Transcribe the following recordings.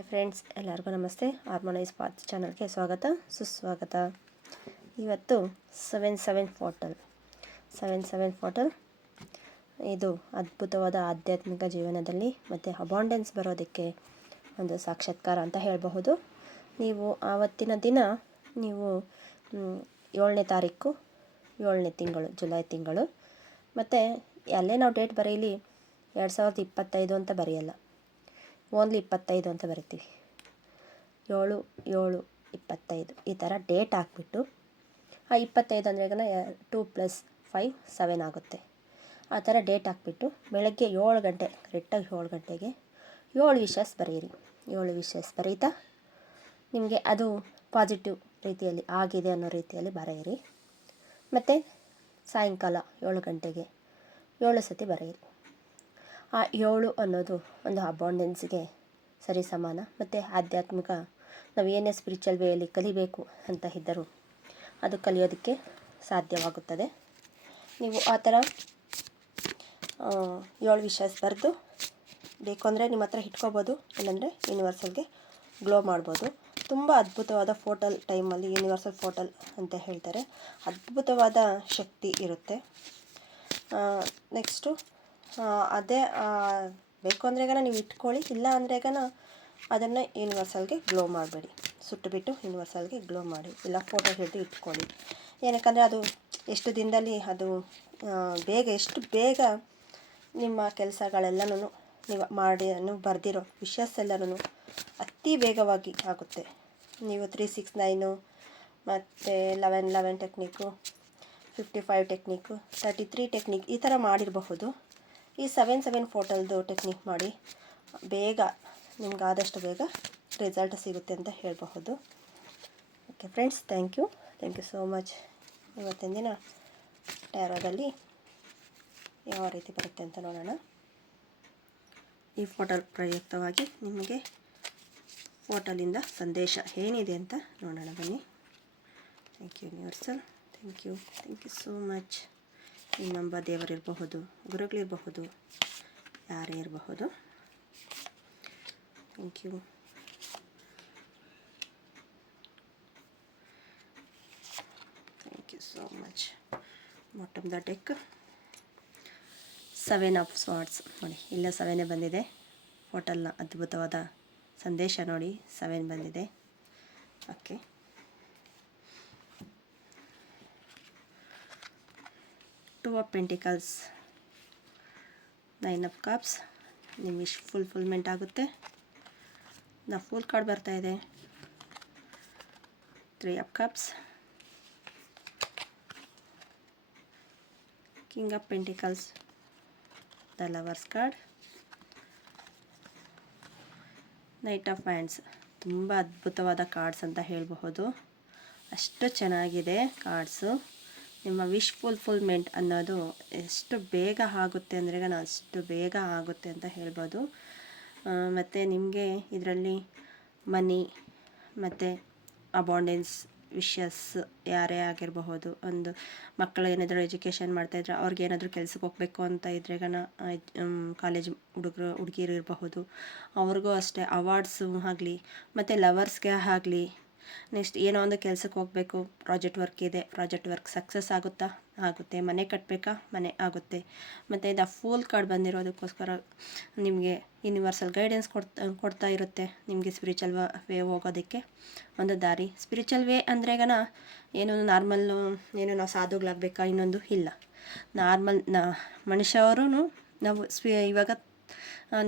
Hi friends, ಎಲ್ಲರಿಗೂ ನಮಸ್ತೆ. Harmonise path ಚಾನಲ್ಗೆ ಸ್ವಾಗತ ಸುಸ್ವಾಗತ. ಇವತ್ತು 77 ಪೋರ್ಟಲ್ ಇದು ಅದ್ಭುತವಾದ ಆಧ್ಯಾತ್ಮಿಕ ಜೀವನದಲ್ಲಿ ಮತ್ತು ಅಬಾಂಡೆನ್ಸ್ ಬರೋದಕ್ಕೆ ಒಂದು ಸಾಕ್ಷಾತ್ಕಾರ ಅಂತ ಹೇಳಬಹುದು. ನೀವು ಆವತ್ತಿನ ದಿನ ನೀವು 7ನೇ ತಾರೀಕು 7ನೇ ತಿಂಗಳು ಜುಲೈ ತಿಂಗಳು, ಮತ್ತು ಅಲ್ಲೇ ನಾವು ಡೇಟ್ ಬರೀಲಿ 2025 ಅಂತ ಬರೆಯಲ್ಲ, ಓನ್ಲಿ 25 ಅಂತ ಬರಿತೀವಿ. 7/7/25 ಈ ಥರ ಡೇಟ್ ಹಾಕ್ಬಿಟ್ಟು ಆ 25 ಅಂದರೆ ಈಗ 2 + 5 7 ಆಗುತ್ತೆ. ಆ ಥರ ಡೇಟ್ ಹಾಕ್ಬಿಟ್ಟು ಬೆಳಗ್ಗೆ 7 ಗಂಟೆ ಕರೆಕ್ಟಾಗಿ 7 ಗಂಟೆಗೆ 7 ವಿಷಸ್ ಬರೆಯಿರಿ. 7 ವಿಷಸ್ ಬರೀತಾ ನಿಮಗೆ ಅದು ಪಾಸಿಟಿವ್ ರೀತಿಯಲ್ಲಿ ಆಗಿದೆ ಅನ್ನೋ ರೀತಿಯಲ್ಲಿ ಬರೆಯಿರಿ. ಮತ್ತು ಸಾಯಂಕಾಲ 7 ಗಂಟೆಗೆ 7 ಸತಿ ಬರೆಯಿರಿ. ಆ 7 ಅನ್ನೋದು ಒಂದು ಅಬಾಂಡೆನ್ಸ್ಗೆ ಸರಿ ಸಮಾನ. ಮತ್ತು ಆಧ್ಯಾತ್ಮಿಕ ನಾವು ಏನೇ ಸ್ಪಿರಿಚುವಲ್ ವೇಯಲ್ಲಿ ಕಲಿಬೇಕು ಅಂತ ಇದ್ದರೂ ಅದು ಕಲಿಯೋದಕ್ಕೆ ಸಾಧ್ಯವಾಗುತ್ತದೆ. ನೀವು ಆ ಥರ 7 ವಿಷಸ್ ಬರೆದು ಬೇಕು ಅಂದರೆ ನಿಮ್ಮ ಹತ್ರ ಇಟ್ಕೋಬೋದು, ಇಲ್ಲಾಂದರೆ ಯೂನಿವರ್ಸಲ್ಗೆ ಗ್ಲೋ ಮಾಡ್ಬೋದು. ತುಂಬ ಅದ್ಭುತವಾದ ಪೋರ್ಟಲ್ ಟೈಮಲ್ಲಿ ಯೂನಿವರ್ಸಲ್ ಪೋರ್ಟಲ್ ಅಂತ ಹೇಳ್ತಾರೆ. ಅದ್ಭುತವಾದ ಶಕ್ತಿ ಇರುತ್ತೆ. ನೆಕ್ಸ್ಟು ಅದೇ ಬೇಕು ಅಂದ್ರೆಗನ ನೀವು ಇಟ್ಕೊಳ್ಳಿ, ಇಲ್ಲ ಅಂದ್ರೆಗನ ಅದನ್ನು ಯೂನಿವರ್ಸಲ್ಗೆ ಗ್ಲೋ ಮಾಡಬೇಡಿ, ಸುಟ್ಟುಬಿಟ್ಟು ಯೂನಿವರ್ಸಲ್ಗೆ ಗ್ಲೋ ಮಾಡಿ, ಇಲ್ಲ ಫೋಟೋ ಹಿಡಿದು ಇಟ್ಕೊಳ್ಳಿ. ಏನಕ್ಕಂದರೆ ಅದು ಎಷ್ಟು ದಿನದಲ್ಲಿ ಅದು ಎಷ್ಟು ಬೇಗ ನಿಮ್ಮ ಕೆಲಸಗಳೆಲ್ಲನೂ ನೀವು ಬರೆದಿರೋ ವಿಷಸ್ ಎಲ್ಲನೂ ಅತಿ ವೇಗವಾಗಿ ಆಗುತ್ತೆ. ನೀವು 369 ಮತ್ತು 11 ಟೆಕ್ನಿಕ್ಕು, 55 ಟೆಕ್ನಿಕ್ಕು, 33 ಟೆಕ್ನಿಕ್ ಈ ಥರ ಮಾಡಿರಬಹುದು. ಈ 77 ಪೋರ್ಟಲ್ದು ಟೆಕ್ನಿಕ್ ಮಾಡಿ ಬೇಗ ನಿಮ್ಗೆ ಆದಷ್ಟು ಬೇಗ ರಿಸಲ್ಟ್ ಸಿಗುತ್ತೆ ಅಂತ ಹೇಳಬಹುದು. Okay friends, thank you so much. ಇವತ್ತಿನ ದಿನ ಟ್ಯಾರೋದಲ್ಲಿ ಯಾವ ರೀತಿ ಬರುತ್ತೆ ಅಂತ ನೋಡೋಣ. ಈ ಪೋರ್ಟಲ್ ಪ್ರಯುಕ್ತವಾಗಿ ನಿಮಗೆ ಪೋರ್ಟಲಿಂದ ಸಂದೇಶ ಏನಿದೆ ಅಂತ ನೋಡೋಣ ಬನ್ನಿ. Thank you universal, thank you so much. ಇನ್ನೊಬ್ಬ ದೇವರಿರಬಹುದು, ಗುರುಗಳಿರಬಹುದು, ಯಾರೇ ಇರಬಹುದು. Thank you. So much. Bottom the deck 7 of swords ನೋಡಿ, ಇಲ್ಲ 7 ಬಂದಿದೆ. ಪೋರ್ಟಲ್ನ ಅದ್ಭುತವಾದ ಸಂದೇಶ ನೋಡಿ, 7 ಬಂದಿದೆ. Okay, 2 of pentacles, 9 of cups. ನಿಮ್ಮ ವಿಶ್ ಫುಲ್ಫಿಲ್ಮೆಂಟ್ ಆಗುತ್ತೆ. ಫುಲ್ ಕಾರ್ಡ್ ಬರ್ತಾ ಇದೆ. 3 of cups, king of pentacles, the lovers card, knight of hands. ತುಂಬ ಅದ್ಭುತವಾದ ಕಾರ್ಡ್ಸ್ ಅಂತ ಹೇಳಬಹುದು. ಅಷ್ಟು ಚೆನ್ನಾಗಿದೆ ಕಾರ್ಡ್ಸು. ನಿಮ್ಮ ವಿಶ್ ಫುಲ್ಫಿಲ್ಮೆಂಟ್ ಅನ್ನೋದು ಎಷ್ಟು ಬೇಗ ಆಗುತ್ತೆ ಅಂದರೆ ಅಷ್ಟು ಬೇಗ ಆಗುತ್ತೆ ಅಂತ ಹೇಳ್ಬೋದು. ಮತ್ತು ನಿಮಗೆ ಇದರಲ್ಲಿ ಮನಿ ಮತ್ತು ಅಬಾಂಡೆನ್ಸ್ ವಿಷಸ್ ಯಾರೇ ಆಗಿರಬಹುದು. ಒಂದು ಮಕ್ಕಳು ಏನಾದರೂ ಎಜುಕೇಷನ್ ಮಾಡ್ತಾಯಿದ್ರೆ ಅವ್ರಿಗೆ ಏನಾದರೂ ಕೆಲ್ಸಕ್ಕೆ ಹೋಗಬೇಕು ಅಂತ ಇದ್ರೆ ಕಾಲೇಜ್ ಹುಡುಗಿರು ಇರಬಹುದು, ಅವ್ರಿಗೂ ಅಷ್ಟೇ ಅವಾರ್ಡ್ಸು ಆಗಲಿ, ಮತ್ತು ಲವರ್ಸ್ಗೆ ಆಗಲಿ. ನೆಕ್ಸ್ಟ್ ಏನೋ ಒಂದು ಕೆಲಸಕ್ಕೆ ಹೋಗಬೇಕು, ಪ್ರಾಜೆಕ್ಟ್ ವರ್ಕ್ ಇದೆ, ಪ್ರಾಜೆಕ್ಟ್ ವರ್ಕ್ ಸಕ್ಸಸ್ ಆಗುತ್ತೆ. ಮನೆ ಕಟ್ಟಬೇಕಾ, ಮನೆ ಆಗುತ್ತೆ. ಮತ್ತು ಇದು ಫೂಲ್ ಕಾರ್ಡ್ ಬಂದಿರೋದಕ್ಕೋಸ್ಕರ ನಿಮಗೆ ಯೂನಿವರ್ಸಲ್ ಗೈಡೆನ್ಸ್ ಕೊಡ್ತಾ ಇರುತ್ತೆ. ನಿಮಗೆ ಸ್ಪಿರಿಚುವಲ್ ವೇ ಹೋಗೋದಕ್ಕೆ ಒಂದು ದಾರಿ. ಸ್ಪಿರಿಚುವಲ್ ವೇ ಅಂದ್ರೆಗನ ಏನು ನಾರ್ಮಲ್ಲು ಏನು ನಾವು ಸಾಧುಗಳಾಗಬೇಕಾ ಇನ್ನೊಂದು ಇಲ್ಲ. ನಾರ್ಮಲ್ ಮನುಷ್ಯವರು ನಾವು ಇವಾಗ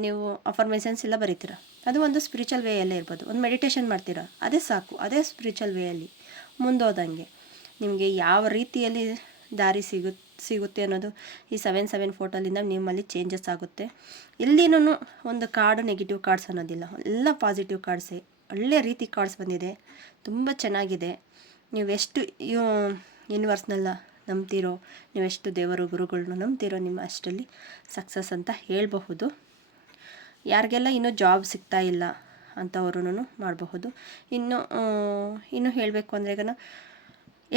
ನೀವು ಅಫರ್ಮೇಷನ್ಸ್ ಎಲ್ಲ ಬರೀತೀರ, ಅದು ಒಂದು ಸ್ಪಿರಿಚುವಲ್ ವೇಯಲ್ಲೇ ಇರ್ಬೋದು. ಒಂದು ಮೆಡಿಟೇಷನ್ ಮಾಡ್ತೀರಾ, ಅದೇ ಸಾಕು, ಅದೇ ಸ್ಪಿರಿಚುವಲ್ ವೇಯಲ್ಲಿ ಮುಂದೋದಂಗೆ ನಿಮಗೆ ಯಾವ ರೀತಿಯಲ್ಲಿ ದಾರಿ ಸಿಗುತ್ತೆ ಅನ್ನೋದು ಈ 77 ಫೋಟೋಲಿಂದ ನಿಮ್ಮಲ್ಲಿ ಚೇಂಜಸ್ ಆಗುತ್ತೆ. ಎಲ್ಲಿನೂ ಒಂದು ಕಾರ್ಡು ನೆಗೆಟಿವ್ ಕಾರ್ಡ್ಸ್ ಅನ್ನೋದಿಲ್ಲ, ಎಲ್ಲ ಪಾಸಿಟಿವ್ ಕಾರ್ಡ್ಸೇ. ಒಳ್ಳೆ ರೀತಿ ಕಾರ್ಡ್ಸ್ ಬಂದಿದೆ, ತುಂಬ ಚೆನ್ನಾಗಿದೆ. ನೀವೆಷ್ಟು ಯೂನಿವರ್ಸ್ನೆಲ್ಲ ನಂಬ್ತಿರೋ, ನೀವೆಷ್ಟು ದೇವರು ಗುರುಗಳನ್ನ ನಂಬ್ತಿರೋ, ನಿಮ್ಮ ಅಷ್ಟರಲ್ಲಿ ಸಕ್ಸಸ್ ಅಂತ ಹೇಳಬಹುದು. ಯಾರಿಗೆಲ್ಲ ಇನ್ನೂ ಜಾಬ್ ಸಿಗ್ತಾ ಇಲ್ಲ ಅಂಥವ್ರೂ ಮಾಡಬಹುದು. ಇನ್ನು ಹೇಳಬೇಕು ಅಂದರೆ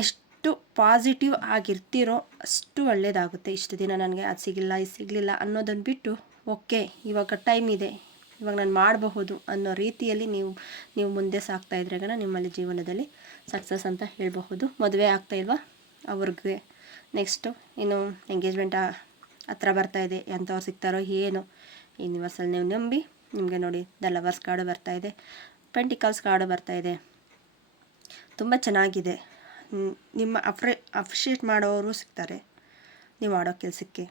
ಎಷ್ಟು ಪಾಸಿಟಿವ್ ಆಗಿರ್ತೀರೋ ಅಷ್ಟು ಒಳ್ಳೆಯದಾಗುತ್ತೆ. ಇಷ್ಟು ದಿನ ನನಗೆ ಅದು ಸಿಗಲಿಲ್ಲ ಇದು ಸಿಗಲಿಲ್ಲ ಅನ್ನೋದನ್ನು ಬಿಟ್ಟು ಓಕೆ ಇವಾಗ ಟೈಮ್ ಇದೆ, ಇವಾಗ ನಾನು ಮಾಡಬಹುದು ಅನ್ನೋ ರೀತಿಯಲ್ಲಿ ನೀವು ಮುಂದೆ ಸಾಗ್ತಾ ಇದ್ರಾಗ ನಿಮ್ಮಲ್ಲಿ ಜೀವನದಲ್ಲಿ ಸಕ್ಸಸ್ ಅಂತ ಹೇಳಬಹುದು. ಮದುವೆ ಆಗ್ತಾ ಇಲ್ವಾ ಅವ್ರಿಗೆ ನೆಕ್ಸ್ಟು ಇನ್ನು ಎಂಗೇಜ್ಮೆಂಟ್ ಹತ್ರ ಬರ್ತಾಯಿದೆ, ಎಂಥವ್ರು ಸಿಗ್ತಾರೋ ಏನೋ. ಯೂನಿವರ್ಸಲ್ಲಿ ನೀವು ನಂಬಿ ನಿಮಗೆ ನೋಡಿ ದ ಲವರ್ಸ್ ಕಾರ್ಡು ಬರ್ತಾಯಿದೆ, ಪೆಂಟಿಕಲ್ಸ್ ಕಾರ್ಡು ಬರ್ತಾಯಿದೆ. ತುಂಬ ಚೆನ್ನಾಗಿದೆ. ನಿಮ್ಮ ಅಪ್ರಿಷಿಯೇಟ್ ಮಾಡೋರು ಸಿಗ್ತಾರೆ ನೀವು ಮಾಡೋ ಕೆಲಸಕ್ಕೆ.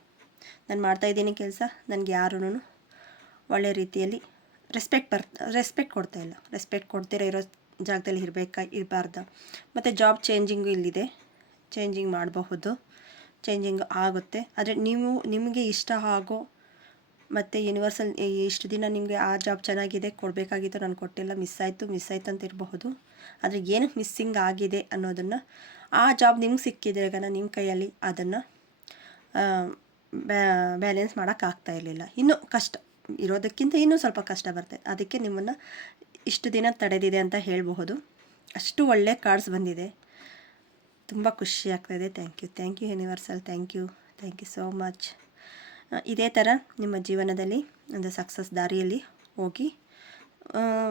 ನಾನು ಮಾಡ್ತಾಯಿದ್ದೀನಿ ಕೆಲಸ, ನನಗೆ ಯಾರೂ ಒಳ್ಳೆ ರೀತಿಯಲ್ಲಿ ರೆಸ್ಪೆಕ್ಟ್ ಕೊಡ್ತಾಯಿಲ್ಲ. ರೆಸ್ಪೆಕ್ಟ್ ಕೊಡ್ತೀರಾ ಇರೋ ಜಾಗದಲ್ಲಿ ಇರಬಾರ್ದು. ಮತ್ತು ಜಾಬ್ ಚೇಂಜಿಂಗು ಇಲ್ಲಿದೆ, ಚೇಂಜಿಂಗ್ ಮಾಡಬಹುದು, ಚೇಂಜಿಂಗ್ ಆಗುತ್ತೆ. ಆದರೆ ನಿಮಗೆ ಇಷ್ಟ ಆಗೋ ಮತ್ತು ಯೂನಿವರ್ಸಲ್ ಇಷ್ಟು ದಿನ ನಿಮಗೆ ಆ ಜಾಬ್ ಚೆನ್ನಾಗಿದೆ ಕೊಡಬೇಕಾಗಿತ್ತು, ನಾನು ಕೊಟ್ಟಿಲ್ಲ, ಮಿಸ್ ಆಯಿತು ಅಂತ ಇರಬಹುದು. ಆದರೆ ಏನಕ್ಕೆ ಮಿಸ್ಸಿಂಗ್ ಆಗಿದೆ ಅನ್ನೋದನ್ನು, ಆ ಜಾಬ್ ನಿಮ್ಗೆ ಸಿಕ್ಕಿದ್ರಾಗ ನಿಮ್ಮ ಕೈಯಲ್ಲಿ ಅದನ್ನು ಬ್ಯಾಲೆನ್ಸ್ ಮಾಡೋಕ್ಕಾಗ್ತಾ ಇರಲಿಲ್ಲ. ಇನ್ನೂ ಕಷ್ಟ ಇರೋದಕ್ಕಿಂತ ಇನ್ನೂ ಸ್ವಲ್ಪ ಕಷ್ಟ ಬರ್ತದೆ. ಅದಕ್ಕೆ ನಿಮ್ಮನ್ನು ಇಷ್ಟು ದಿನ ತಡೆದಿದೆ ಅಂತ ಹೇಳಬಹುದು. ಅಷ್ಟು ಒಳ್ಳೆ ಕಾರ್ಡ್ಸ್ ಬಂದಿದೆ, ತುಂಬ ಖುಷಿ ಆಗ್ತಾಯಿದೆ. Thank you universal, thank you so much. ಇದೇ ಥರ ನಿಮ್ಮ ಜೀವನದಲ್ಲಿ ಒಂದು ಸಕ್ಸಸ್ ದಾರಿಯಲ್ಲಿ ಹೋಗಿ.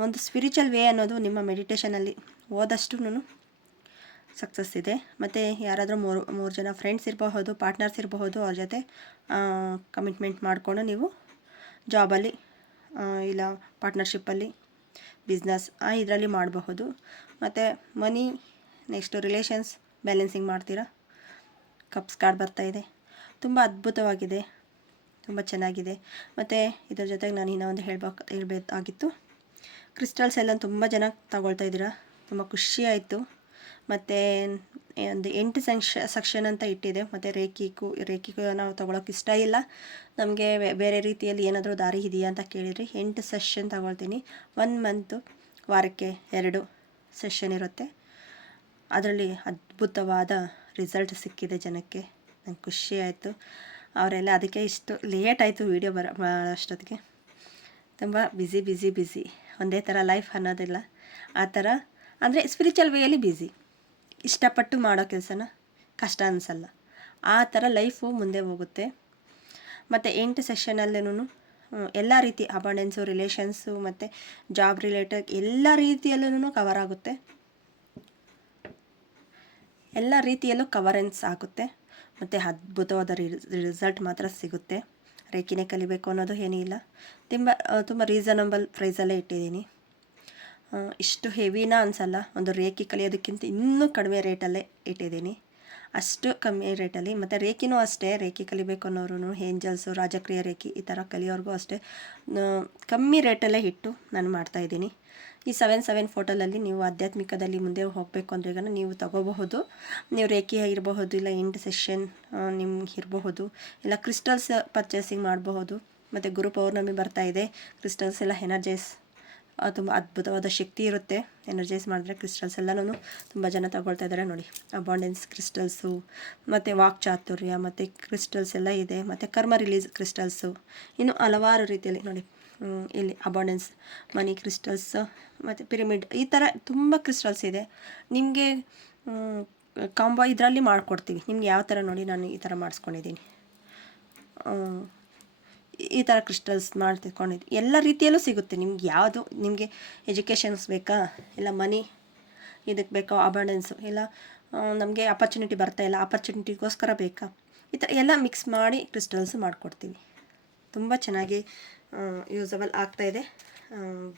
ಒಂದು ಸ್ಪಿರಿಚುವಲ್ ವೇ ಅನ್ನೋದು ನಿಮ್ಮ ಮೆಡಿಟೇಷನಲ್ಲಿ ಹೋದಷ್ಟು ಸಕ್ಸಸ್ ಇದೆ. ಮತ್ತು ಯಾರಾದರೂ ಮೂರು ಜನ ಫ್ರೆಂಡ್ಸ್ ಇರಬಹುದು, ಪಾರ್ಟ್ನರ್ಸ್ ಇರಬಹುದು, ಅವ್ರ ಜೊತೆ ಕಮಿಟ್ಮೆಂಟ್ ಮಾಡಿಕೊಂಡು ನೀವು ಜಾಬಲ್ಲಿ ಇಲ್ಲ ಪಾರ್ಟ್ನರ್ಶಿಪ್ಪಲ್ಲಿ ಬಿಸ್ನೆಸ್ ಇದರಲ್ಲಿ ಮಾಡಬಹುದು. ಮತ್ತು ಮನಿ ನೆಕ್ಸ್ಟು ರಿಲೇಷನ್ಸ್ ಬ್ಯಾಲೆನ್ಸಿಂಗ್ ಮಾಡ್ತೀರಾ. ಕಪ್ಸ್ ಕಾರ್ಡ್ ಬರ್ತಾಯಿದೆ, ತುಂಬ ಅದ್ಭುತವಾಗಿದೆ, ತುಂಬ ಚೆನ್ನಾಗಿದೆ. ಮತ್ತು ಇದ್ರ ಜೊತೆಗೆ ನಾನು ಇನ್ನೂ ಒಂದು ಹೇಳಬೇಕಾಗಿತ್ತು. ಕ್ರಿಸ್ಟಲ್ಸ್ ಎಲ್ಲ ತುಂಬ ಜನ ತಗೊಳ್ತಾ ಇದ್ದೀರಾ, ತುಂಬ ಖುಷಿ ಆಯಿತು. ಮತ್ತು ಒಂದು 8 ಸೆಕ್ಷನ್ ಅಂತ ಇಟ್ಟಿದೆ. ಮತ್ತು ರೇಖಿಗೂ ನಾವು ತೊಗೊಳಕ್ಕೆ ಇಷ್ಟ ಇಲ್ಲ, ನಮಗೆ ಬೇರೆ ರೀತಿಯಲ್ಲಿ ಏನಾದರೂ ದಾರಿ ಇದೆಯಾ ಅಂತ ಕೇಳಿದ್ರಿ. 8 ಸೆಷನ್ ತಗೊಳ್ತೀನಿ. 1 ಮಂತು, ವಾರಕ್ಕೆ 2 ಸೆಷನ್ ಇರುತ್ತೆ. ಅದರಲ್ಲಿ ಅದ್ಭುತವಾದ ರಿಸಲ್ಟ್ ಸಿಕ್ಕಿದೆ ಜನಕ್ಕೆ, ನಂಗೆ ಖುಷಿ ಆಯಿತು. ಅವರೆಲ್ಲ ಅದಕ್ಕೆ ಇಷ್ಟು ಲೇಟ್ ಆಯಿತು ವೀಡಿಯೋ ಅಷ್ಟೊತ್ತಿಗೆ. ತುಂಬ ಬ್ಯುಸಿ, ಒಂದೇ ಥರ ಲೈಫ್ ಅನ್ನೋದಿಲ್ಲ. ಆ ಥರ ಅಂದರೆ ಸ್ಪಿರಿಚುವಲ್ ವೇಯಲ್ಲಿ ಬ್ಯುಸಿ, ಇಷ್ಟಪಟ್ಟು ಮಾಡೋ ಕೆಲಸನ ಕಷ್ಟ ಅನಿಸಲ್ಲ, ಆ ಥರ ಲೈಫು ಮುಂದೆ ಹೋಗುತ್ತೆ. ಮತ್ತು 8 ಸೆಷನಲ್ಲೂ ಎಲ್ಲ ರೀತಿ ಅಬಂಡೆನ್ಸು, ರಿಲೇಷನ್ಸು ಮತ್ತು ಜಾಬ್ ರಿಲೇಟೆಡ್ ಎಲ್ಲ ರೀತಿಯಲ್ಲೂ ಕವರ್ ಆಗುತ್ತೆ, ಎಲ್ಲ ರೀತಿಯಲ್ಲೂ ಕವರೆನ್ಸ್ ಆಗುತ್ತೆ. ಮತ್ತು ಅದ್ಭುತವಾದ ರಿಸಲ್ಟ್ ಮಾತ್ರ ಸಿಗುತ್ತೆ. ರೇಖಿನೇ ಕಲಿಬೇಕು ಅನ್ನೋದು ಏನಿಲ್ಲ, ತುಂಬ ರೀಸನಬಲ್ ಪ್ರೈಸಲ್ಲೇ ಇಟ್ಟಿದ್ದೀನಿ. ಇಷ್ಟು ಹೆವಿನ ಅನಿಸಲ್ಲ, ಒಂದು ರೇಖಿ ಕಲಿಯೋದಕ್ಕಿಂತ ಇನ್ನೂ ಕಡಿಮೆ ರೇಟಲ್ಲೇ ಇಟ್ಟಿದ್ದೀನಿ, ಅಷ್ಟು ಕಮ್ಮಿ ರೇಟಲ್ಲಿ. ಮತ್ತು ರೇಖಿನೂ ಅಷ್ಟೇ, ರೇಖಿ ಕಲಿಬೇಕು ಅನ್ನೋರು, ಏಂಜಲ್ಸು, ರಾಜಕ್ರಿಯ ರೇಖಿ ಈ ಥರ ಕಲಿಯೋರ್ಗೂ ಅಷ್ಟೇ ಕಮ್ಮಿ ರೇಟಲ್ಲೇ ಇಟ್ಟು ನಾನು ಮಾಡ್ತಾಯಿದ್ದೀನಿ. ಈ 7 ಫೋಟೋಲಲ್ಲಿ ನೀವು ಆಧ್ಯಾತ್ಮಿಕದಲ್ಲಿ ಮುಂದೆ ಹೋಗಬೇಕು ಅಂದರೆ ಈಗ ನೀವು ತಗೋಬಹುದು. ನೀವು ರೇಖಿ ಇರಬಹುದು, ಇಲ್ಲ 8 ಸೆಷನ್ ನಿಮ್ಗೆ ಇರಬಹುದು, ಇಲ್ಲ ಕ್ರಿಸ್ಟಲ್ಸ್ ಪರ್ಚೇಸಿಂಗ್ ಮಾಡಬಹುದು. ಮತ್ತು ಗುರು ಪೌರ್ಣಮಿ ಬರ್ತಾಯಿದೆ, ಕ್ರಿಸ್ಟಲ್ಸ್ ಎಲ್ಲ ಎನರ್ಜೈಸ್ ತುಂಬ ಅದ್ಭುತವಾದ ಶಕ್ತಿ ಇರುತ್ತೆ. ಎನರ್ಜೈಸ್ ಮಾಡಿದ್ರೆ ಕ್ರಿಸ್ಟಲ್ಸ್ ಎಲ್ಲನೂ ತುಂಬ ಜನ ತಗೊಳ್ತಾ ಇದ್ದಾರೆ ನೋಡಿ. ಅಬಾಂಡೆನ್ಸ್ ಕ್ರಿಸ್ಟಲ್ಸು, ಮತ್ತು ವಾಕ್ ಚಾತುರ್ಯ, ಮತ್ತು ಕ್ರಿಸ್ಟಲ್ಸ್ ಎಲ್ಲ ಇದೆ. ಮತ್ತು ಕರ್ಮ ರಿಲೀಸ್ ಕ್ರಿಸ್ಟಲ್ಸು, ಇನ್ನು ಹಲವಾರು ರೀತಿಯಲ್ಲಿ ನೋಡಿ. ಇಲ್ಲಿ ಅಬಾಂಡೆನ್ಸ್ ಮನಿ ಕ್ರಿಸ್ಟಲ್ಸ್, ಮತ್ತು ಪಿರಮಿಡ್, ಈ ಥರ ತುಂಬ ಕ್ರಿಸ್ಟಲ್ಸ್ ಇದೆ. ನಿಮಗೆ ಕಾಂಬೋ ಇದರಲ್ಲಿ ಮಾಡಿಕೊಡ್ತೀವಿ. ನಿಮ್ಗೆ ಯಾವ ಥರ ನೋಡಿ, ನಾನು ಈ ಥರ ಮಾಡಿಸ್ಕೊಂಡಿದ್ದೀನಿ, ಈ ಥರ ಕ್ರಿಸ್ಟಲ್ಸ್ ಮಾಡ್ತಿಕೊಂಡಿದ್ದು ಎಲ್ಲ ರೀತಿಯಲ್ಲೂ ಸಿಗುತ್ತೆ. ನಿಮ್ಗೆ ಯಾವುದು, ನಿಮಗೆ ಎಜುಕೇಷನ್ಸ್ ಬೇಕಾ, ಇಲ್ಲ ಮನಿ ಇದಕ್ಕೆ ಬೇಕಾ, ಅಬಂಡೆನ್ಸು, ಇಲ್ಲ ನಮಗೆ ಅಪರ್ಚುನಿಟಿ ಬರ್ತಾಯಿಲ್ಲ, ಅಪರ್ಚುನಿಟಿಗೋಸ್ಕರ ಬೇಕಾ, ಈ ಥರ ಎಲ್ಲ ಮಿಕ್ಸ್ ಮಾಡಿ ಕ್ರಿಸ್ಟಲ್ಸು ಮಾಡಿಕೊಡ್ತೀವಿ. ತುಂಬ ಚೆನ್ನಾಗಿ ಯೂಸಬಲ್ ಆಗ್ತಾಯಿದೆ.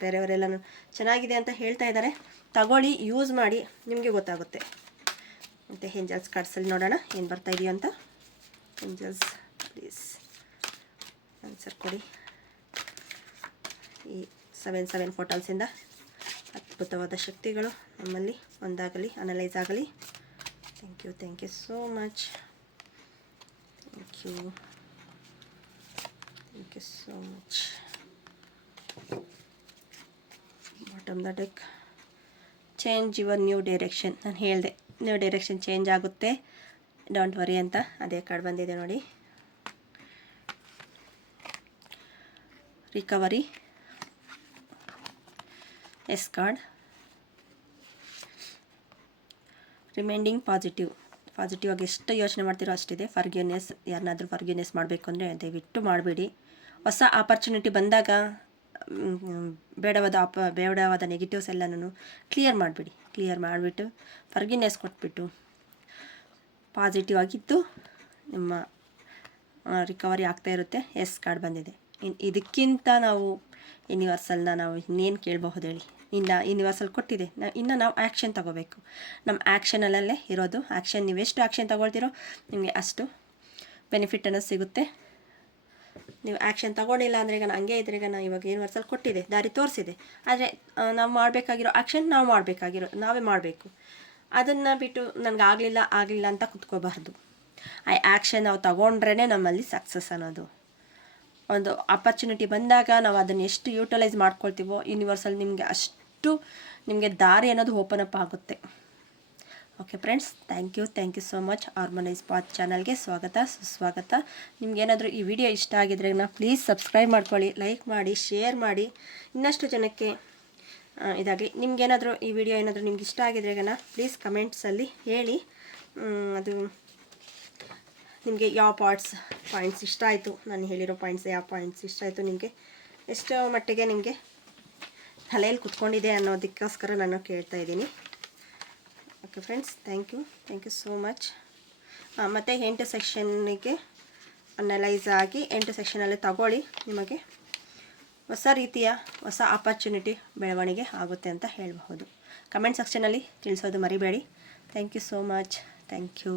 ಬೇರೆಯವರೆಲ್ಲನೂ ಚೆನ್ನಾಗಿದೆ ಅಂತ ಹೇಳ್ತಾ ಇದ್ದಾರೆ. ತಗೊಳ್ಳಿ, ಯೂಸ್ ಮಾಡಿ, ನಿಮಗೆ ಗೊತ್ತಾಗುತ್ತೆ. ಮತ್ತು ಏಂಜಲ್ಸ್ ಕಾರ್ಡ್ಸಲ್ಲಿ ನೋಡೋಣ ಏನು ಬರ್ತಾಯಿದೆಯೋ ಅಂತ. ಏಂಜಲ್ಸ್ ಪ್ಲೀಸ್ ಆನ್ಸರ್ ಕೊಡಿ. ಈ 7 ಫೋಟೋಲ್ಸಿಂದ ಅದ್ಭುತವಾದ ಶಕ್ತಿಗಳು ನಮ್ಮಲ್ಲಿ ಒಂದಾಗಲಿ, ಅನಲೈಸ್ ಆಗಲಿ. Thank you so much. Thank you so much. Bottom the deck, change your new direction. ನಾನು ಹೇಳಿದೆ ನ್ಯೂ ಡೈರೆಕ್ಷನ್ ಚೇಂಜ್ ಆಗುತ್ತೆ, ಡೋಂಟ್ ವರಿ ಅಂತ. ಅದೇ ಕಾರ್ಡ್ ಬಂದಿದೆ ನೋಡಿ. Recovery, yes card. Reminding positive ಆಗಿ ಎಷ್ಟು ಯೋಚನೆ ಮಾಡ್ತೀರೋ ಅಷ್ಟಿದೆ. ಫರ್ಗಿವ್ನೆಸ್, ಯಾರನ್ನಾದರೂ ಫರ್ಗಿವ್ನೆಸ್ ಮಾಡಬೇಕು ಅಂದರೆ ದಯವಿಟ್ಟು ಮಾಡಬೇಡಿ. ಹೊಸ ಆಪರ್ಚುನಿಟಿ ಬಂದಾಗ ಬೇಡವಾದ ನೆಗೆಟಿವ್ಸ್ ಎಲ್ಲನೂ ಕ್ಲಿಯರ್ ಮಾಡಿಬಿಡಿ. ಕ್ಲಿಯರ್ ಮಾಡಿಬಿಟ್ಟು ಫರ್ಗಿನೆಸ್ ಕೊಟ್ಬಿಟ್ಟು ಪಾಸಿಟಿವ್ ಆಗಿದ್ದು ನಿಮ್ಮ ರಿಕವರಿ ಆಗ್ತಾ ಇರುತ್ತೆ. ಎಸ್ ಕಾರ್ಡ್ ಬಂದಿದೆ. ಇದಕ್ಕಿಂತ ನಾವು ಯೂನಿವರ್ಸಲ್ನ ನಾವು ಇನ್ನೇನು ಕೇಳಬಹುದು ಹೇಳಿ. ಯೂನಿವರ್ಸಲ್ ಕೊಟ್ಟಿದೆ, ಇನ್ನು ನಾವು ಆ್ಯಕ್ಷನ್ ತೊಗೋಬೇಕು. ನಮ್ಮ ಆ್ಯಕ್ಷನಲ್ಲೇ ಇರೋದು. ನೀವು ಎಷ್ಟು ಆ್ಯಕ್ಷನ್ ತೊಗೊಳ್ತೀರೋ ನಿಮಗೆ ಅಷ್ಟು ಬೆನಿಫಿಟ್ ಅನ್ನೋದು ಸಿಗುತ್ತೆ. ನೀವು ಆ್ಯಕ್ಷನ್ ತೊಗೊಂಡಿಲ್ಲ ಅಂದರೆ ಈಗ ಹಂಗೆ ಇದ್ರೆ ಈಗ ಇವಾಗ ಯೂನಿವರ್ಸಲ್ ಕೊಟ್ಟಿದೆ, ದಾರಿ ತೋರಿಸಿದೆ. ಆದರೆ ನಾವು ಮಾಡಬೇಕಾಗಿರೋ ಆ್ಯಕ್ಷನ್ ನಾವೇ ಮಾಡಬೇಕು. ಅದನ್ನು ಬಿಟ್ಟು ನನಗೆ ಆಗಲಿಲ್ಲ ಅಂತ ಕುತ್ಕೋಬಾರ್ದು. ಆ ಆ್ಯಕ್ಷನ್ ನಾವು ತೊಗೊಂಡ್ರೇ ನಮ್ಮಲ್ಲಿ ಸಕ್ಸಸ್ ಅನ್ನೋದು. ಒಂದು ಆಪರ್ಚುನಿಟಿ ಬಂದಾಗ ನಾವು ಅದನ್ನು ಎಷ್ಟು ಯೂಟಿಲೈಸ್ ಮಾಡ್ಕೊಳ್ತೀವೋ ಯೂನಿವರ್ಸಲ್ ನಿಮಗೆ ದಾರಿ ಅನ್ನೋದು ಓಪನ್ ಅಪ್ ಆಗುತ್ತೆ. Okay friends, thank you so much. Harmonise path ಚಾನಲ್ಗೆ ಸ್ವಾಗತ ಸುಸ್ವಾಗತ. ನಿಮ್ಗೇನಾದರೂ ಈ ವಿಡಿಯೋ ಇಷ್ಟ ಆಗಿದ್ರೆ ಪ್ಲೀಸ್ ಸಬ್ಸ್ಕ್ರೈಬ್ ಮಾಡ್ಕೊಳ್ಳಿ, ಲೈಕ್ ಮಾಡಿ, ಶೇರ್ ಮಾಡಿ, ಇನ್ನಷ್ಟು ಜನಕ್ಕೆ ಇದಾಗಲಿ. ನಿಮ್ಗೇನಾದರೂ ಈ ವಿಡಿಯೋ ನಿಮ್ಗೆ ಇಷ್ಟ ಆಗಿದ್ರೆ ಪ್ಲೀಸ್ ಕಮೆಂಟ್ಸಲ್ಲಿ ಹೇಳಿ. ಅದು ನಿಮಗೆ ಯಾವ ಪಾಯಿಂಟ್ಸ್ ಇಷ್ಟ ಆಯಿತು, ನಾನು ಹೇಳಿರೋ ಯಾವ ಪಾಯಿಂಟ್ಸ್ ಇಷ್ಟ ಆಯಿತು, ನಿಮಗೆ ಎಷ್ಟೋ ಮಟ್ಟಿಗೆ ನಿಮಗೆ ತಲೆಯಲ್ಲಿ ಕುತ್ಕೊಂಡಿದೆ ಅನ್ನೋದಕ್ಕೋಸ್ಕರ ನಾನು ಕೇಳ್ತಾ ಇದ್ದೀನಿ. Okay friends, thank you so much. ಮತ್ತು 8 ಸೆಕ್ಷನ್ನಿಗೆ ಅನಲೈಸ್ ಆಗಿ 8 ಸೆಕ್ಷನಲ್ಲಿ ತಗೊಳ್ಳಿ. ನಿಮಗೆ ಹೊಸ ಆಪರ್ಚುನಿಟಿ ಬೆಳವಣಿಗೆ ಆಗುತ್ತೆ ಅಂತ ಹೇಳಬಹುದು. ಕಮೆಂಟ್ ಸೆಕ್ಷನಲ್ಲಿ ತಿಳಿಸೋದು ಮರಿಬೇಡಿ. Thank you so much. Thank you.